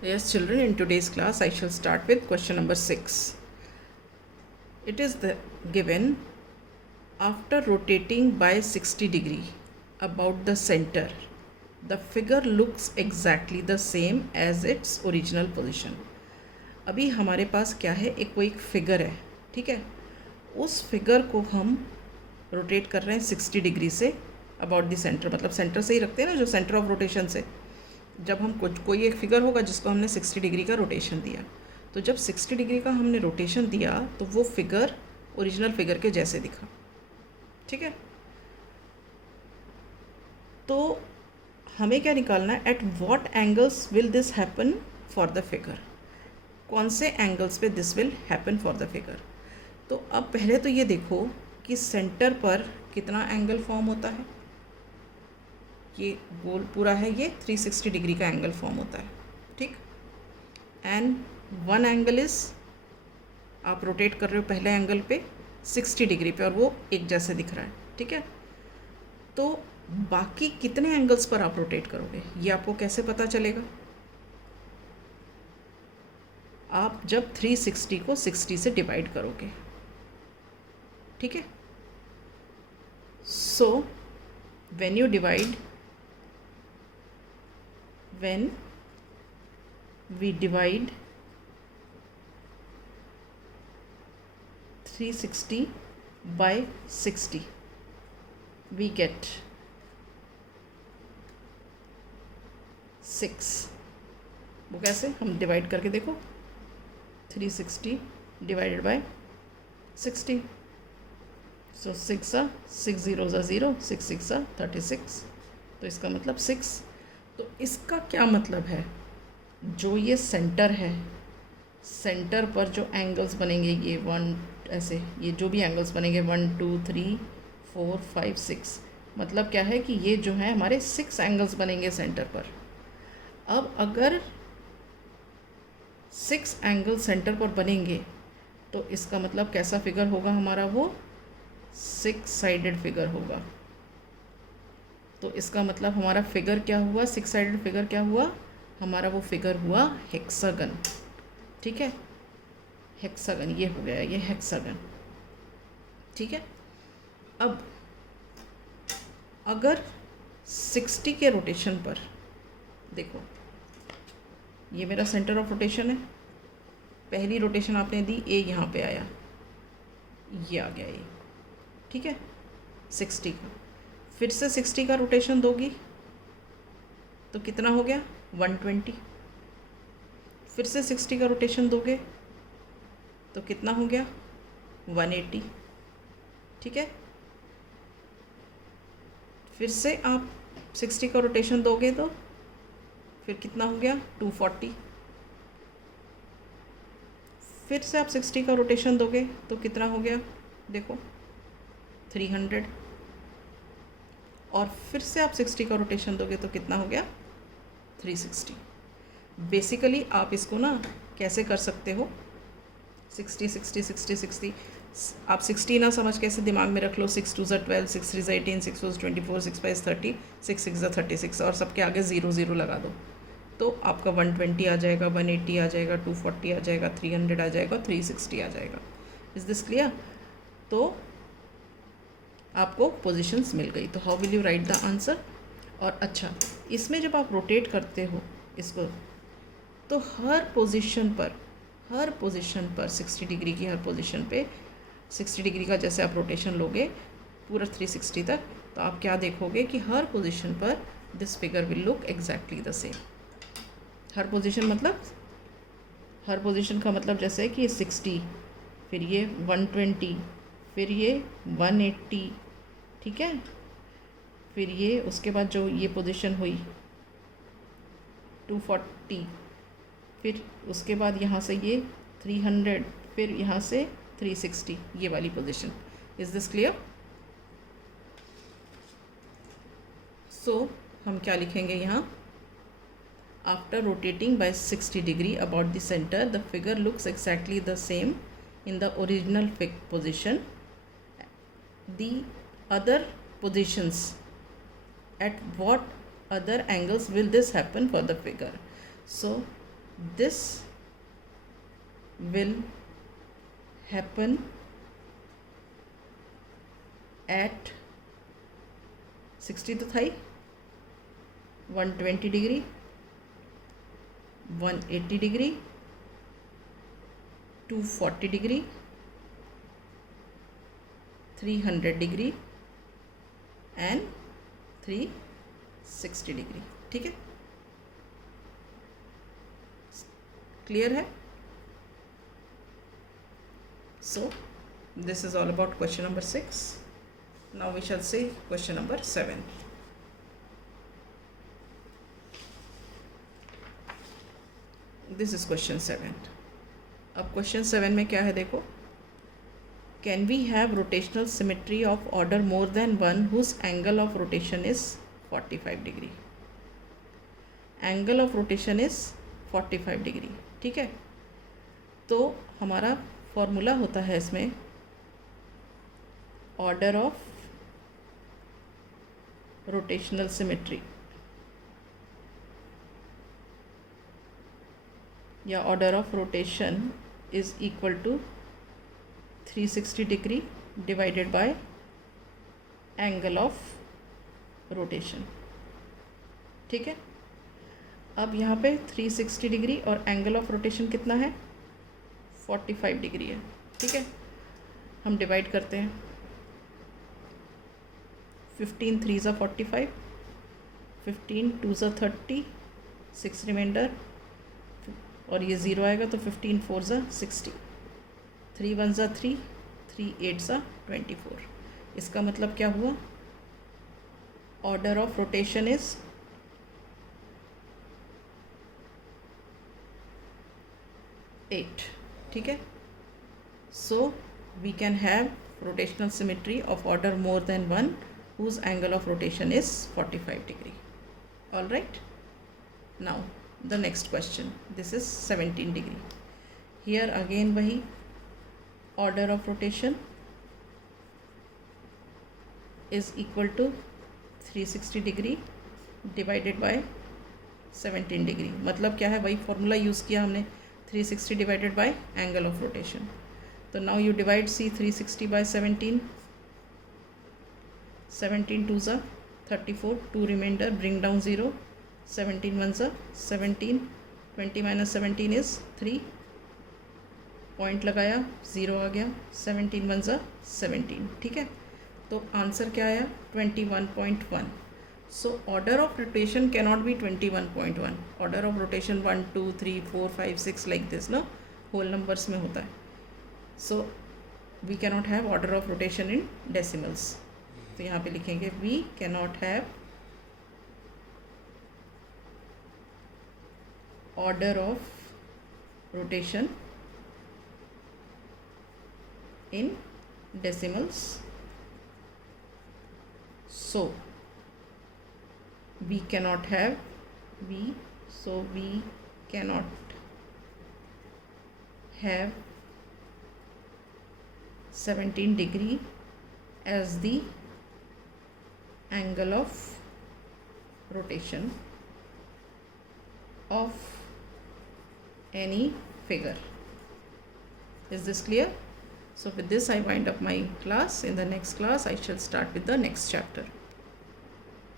Yes, children, in today's class, I shall start with question number 6. It is given after rotating by 60 degree about the center, the figure looks exactly the same as its original position. अभी हमारे पास क्या है, एक figure है, ठीक है. उस figure को हम रोटेट कर रहे हैं 60 degree say about the centre, मतलब सेंटर से ही रखते हैं ना, जो सेंटर ऑफ रोटेशन से. जब हम कोई एक फिगर होगा जिसको हमने 60 डिग्री का रोटेशन दिया, तो जब 60 डिग्री का हमने रोटेशन दिया तो वो फिगर ओरिजिनल फिगर के जैसे दिखा, ठीक है. तो हमें क्या निकालना है, at what angles will this happen for the figure, कौन से एंगल्स पे this will happen for the figure. तो अब पहले तो ये देखो कि सेंटर पर कितना एंगल फॉर्म होता है. ये गोल पूरा है, ये 360 डिग्री का एंगल फॉर्म होता है, ठीक. एंड वन एंगल इज़, आप रोटेट कर रहे हो पहले एंगल पे 60 डिग्री पे और वो एक जैसे दिख रहा है, ठीक है. तो बाकी कितने एंगल्स पर आप रोटेट करोगे, ये आपको कैसे पता चलेगा. आप जब 360 को 60 से डिवाइड करोगे, ठीक है. सो when we divide 360 by 60, we get 6. वो कैसे, हम डिवाइड करके देखो, 360 डिवाइडेड बाय 60. सो 6 0 0, 6 6 36. तो इसका मतलब 6. तो इसका क्या मतलब है, जो ये सेंटर है, सेंटर पर जो एंगल्स बनेंगे, ये 1 ऐसे, ये जो भी एंगल्स बनेंगे 1 2 3 4 5 6, मतलब क्या है कि ये जो है हमारे 6 एंगल्स बनेंगे सेंटर पर. अब अगर 6 एंगल सेंटर पर बनेंगे तो इसका मतलब कैसा फिगर होगा हमारा, वो 6 साइडेड फिगर होगा. तो इसका मतलब हमारा फिगर क्या हुआ, 6 साइडेड फिगर क्या हुआ हमारा, वो फिगर हुआ हेक्सागन, ठीक है. हेक्सागन ये हो गया, ये हेक्सागन, ठीक है. अब अगर 60 के रोटेशन पर देखो, ये मेरा सेंटर ऑफ रोटेशन है, पहली रोटेशन आपने दी, ए यहाँ पे आया, ये आ गया ये, ठीक है, 60 का. फिर से 60 का रोटेशन दोगी तो कितना हो गया, 120. फिर से 60 का रोटेशन दोगे तो कितना हो गया, 180, ठीक है. फिर से आप 60 का रोटेशन दोगे तो फिर कितना हो गया, 240. फिर से आप 60 का रोटेशन दोगे तो कितना हो गया, देखो 300. और फिर से आप 60 का रोटेशन दोगे तो कितना हो गया, 360. बेसिकली आप इसको ना कैसे कर सकते हो, 60 60 60 60, आप 60 ना समझ कैसे दिमाग में रख लो, 6 2 12, 6 3 18, 6 4 24, 6 5 30, 6 6 36, और सबके आगे 0 0 लगा दो, तो आपका 120 आ जाएगा, 180 आ जाएगा, 240 आ जाएगा, 300 आ जाएगा, 360 आ जाएगा. Is this clear. तो आपको पोजीशंस मिल गई. तो how will you right the answer. और अच्छा, इसमें जब आप रोटेट करते हो इसको, तो हर पोजीशन पर 60 डिग्री की हर पोजीशन पे 60 डिग्री का जैसे आप रोटेशन लोगे पूरा 360 तक, तो आप क्या देखोगे कि हर पोजीशन पर this figure will look exactly the same. Her position का मतलब जैसे कि 60, फिर ये 120, फिर ये 180, ठीक है. फिर ये उसके बाद जो ये पोजीशन हुई 240, फिर उसके बाद यहाँ से ये 300, फिर यहाँ से 360, ये वाली position. Is this clear. So हम क्या लिखेंगे यहाँ, after rotating by 60 degree about the centre, the figure looks exactly the same in the original position. The other positions, at what other angles will this happen for the figure. So this will happen at 60 तो था ही, 120 degree, 180 degree, 240 degree, 300 degree and 360 degree. ठीक है, clear है? So this is all about question number 6. Now we shall say question number 7. This is question 7. अब question 7 में क्या है देखो. Can we have rotational symmetry of order more than one whose angle of rotation is 45 degree? Angle of rotation is 45 degree. ठीक है, तो हमारा formula होता है इसमें ऑर्डर ऑफ रोटेशनल सिमेट्री या order of rotation is equal to 360 degree divided by angle of rotation. ठीक है, अब यहाँ पे 360 डिग्री और एंगल ऑफ रोटेशन कितना है, 45 डिग्री है. ठीक है, हम डिवाइड करते हैं. 15 3 ज़ा 45, 15 2 ज़ा 30, 6 रिमाइंडर और ये ज़ीरो आएगा तो 15 4 ज़ा 60, 3 1 ज़ा 3, 3 8 ज़ा 24. इसका मतलब क्या हुआ, ऑर्डर ऑफ रोटेशन इज 8. ठीक है, so we can have rotational symmetry of order more than one whose angle of rotation is 45 degree. All right, now the next question, this is 17 degree. Here again वही order of rotation is equal to 360 degree divided by 17 degree. मतलब क्या है, वही formula use किया हमने, 360 divided by angle of rotation. तो now you divide see 360 by 17, 17 2 ज़ा 34, 2 remainder, bring down 0, 17 1 ज़ा 17, 20 minus 17 is 3, पॉइंट लगाया 0 आ गया, 17 1 ज़ा 17. ठीक है, तो आंसर क्या आया, 21.1. So order of rotation cannot be 21.1. Order of rotation 1 2 3 4 5 6 like this, no, whole numbers में होता है. So we cannot have order of rotation in decimals. तो यहाँ पे लिखेंगे we cannot have order of rotation in decimals. So we cannot have we cannot have 17 degree as the angle of rotation of any figure. Is this clear? So with this I wind up my class. In the next class I shall start with the next chapter.